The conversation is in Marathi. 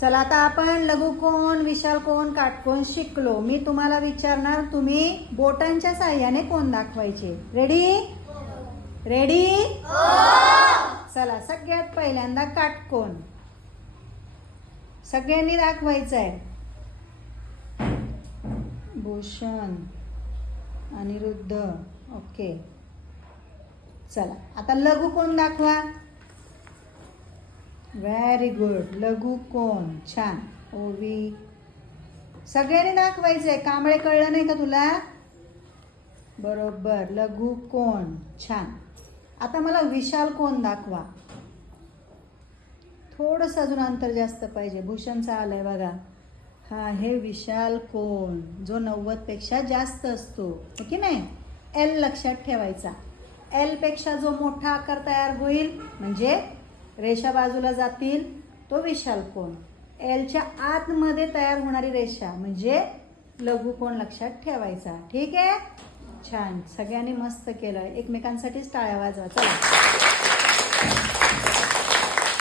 चला आता आपण लघु कोण विशाल कोण काटकोण शिकलो. मी तुम्हाला विचारणार तुम्ही बोटांच्या साह्याने कोण दाखवायचे? रेडी रेडी चला सगळ्यात पहिल्यांदा काटकोण. सगळ्यांनी दाखवायचं आहे भूषण अनिरुद्ध ओके चला आता लघु कोण दाखवा. व्हेरी गुड लघु कोण? छान. ओवी. सगळ्यांनी दाखवायचंय. कांबळे कळलं नाही का तुला? बरोबर. लघु कोण? छान. आता मला विशाल कोण दाखवा? थोडंसं अजून अंतर जास्त पाहिजे. भूषणचा आलंय बघा. हा हे विशाल कोण? जो नव्वदपेक्षा जास्त असतो. हो की नाही? एल लक्षात ठेवायचा. एलपेक्षा जो मोठा आकार तयार होईल म्हणजे रेषा बाजूला जातील. तो विशाल कोण एलच्या आतमध्ये तयार होणारी रेषा म्हणजे लघु कोण लक्षात ठेवायचा. ठीक आहे? छान. सगळ्यांनी मस्त केलं. एकमेकांसाठीच टाळ्या वाजवा. चला.